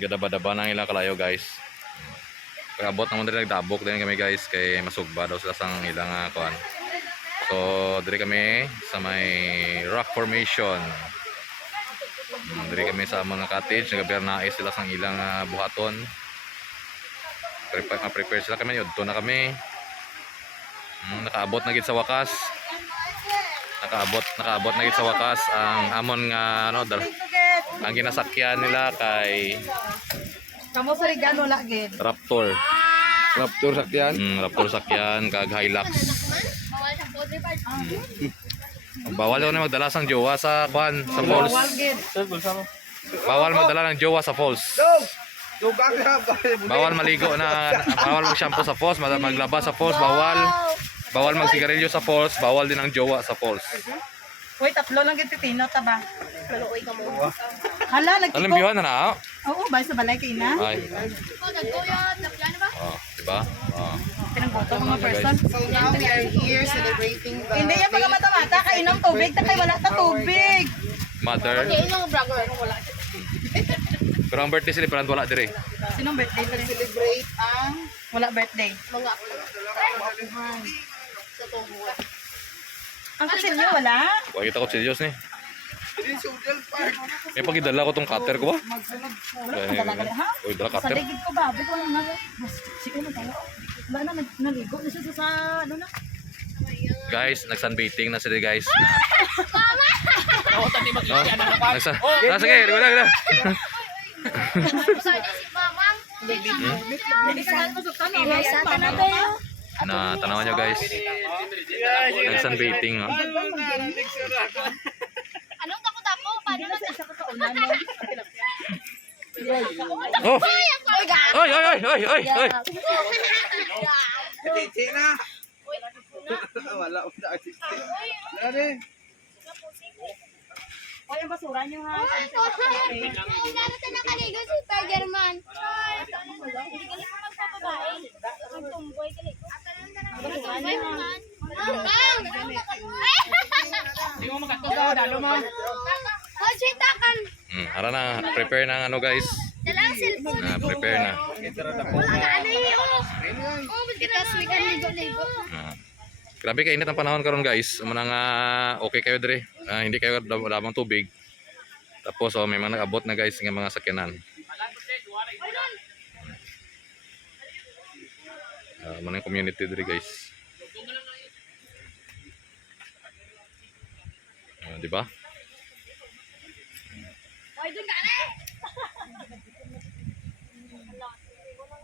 Gadaba-daba nang ilang kalayo guys. Pag-abot naman diri nagdabok din kami guys kay masugba daw sila sang ilang kuan. So diri kami sa may rock formation. Diri kami sa mga cottage, nagabernais sila sang ilang buhaton. Prepare sila kami, yudto na kami. Nakaabot na gid sa wakas. Nakaabot na gid sa wakas ang amon nga ano ang ginasakyan nila kay Kamu sa regalo lagi. Raptor. Raptor sakyan. Raptor sakyan kag Hilux. Bawal na magdala sang jowa sa kwan sa falls. Bawal magdala ng jowa sa falls. Bawal maligo na, bawal mag-shampoo sa falls, maglaba sa falls, bawal. Bawal magsigarilyo sa falls, bawal din ang jowa sa falls. Uy, tatlo lang gid titino ta ba? Maluoy ka mo. Hala, nagtiko. Alam biwan na na? Oo, ba sa balay kay na? Ay. Oh, diba? Oh. Pinangboto mga person. So now we are here celebrating the Hindi yan mga mata-mata, kainom tubig, takay wala ta tubig. Mother. Pero ang birthday celebrant wala dire. Sinong birthday pa rin? celebrate ang Wala birthday. mga sa tubuan. Ang kusilyo wala? Wala kita ko serious ni. May pagidala ko tong cutter ko ba? Ha? Uy, dala Sa cutter. ligid ko ba? Biko na sige na tayo. Wala na, naligo na siya sa ano na. Guys, nag-sunbathing na sila guys. Oo, tani mag-isya na pa. Sige, wala na. Na tanawan nyo guys. Nag-sunbathing. Anong dako-dako? Paano na sa Oh! Oy, oy, oy, oy, oy, oy. Wala ko na. Oy, ang basura niyo ha. Darating na kaligo si Spider-Man. Hindi ka lang magpapabae. Ang tumboy ka lang. Spider-Man. Hindi mo makatugaw dalo mo. Oh, sitakan. Ara na, prepare na ano guys. Dalang cellphone. Na prepare na. Wala ka ano yun. Oh, because we can ligo-ligo. Grabe kainit ang panahon karon guys. Muna nga okay kayo dire. Hindi kayo lamang tubig. Tapos may mga nag-abot na guys ng mga sakyanan. Muna yung community dire guys. Di ba? Ay, dun ka na.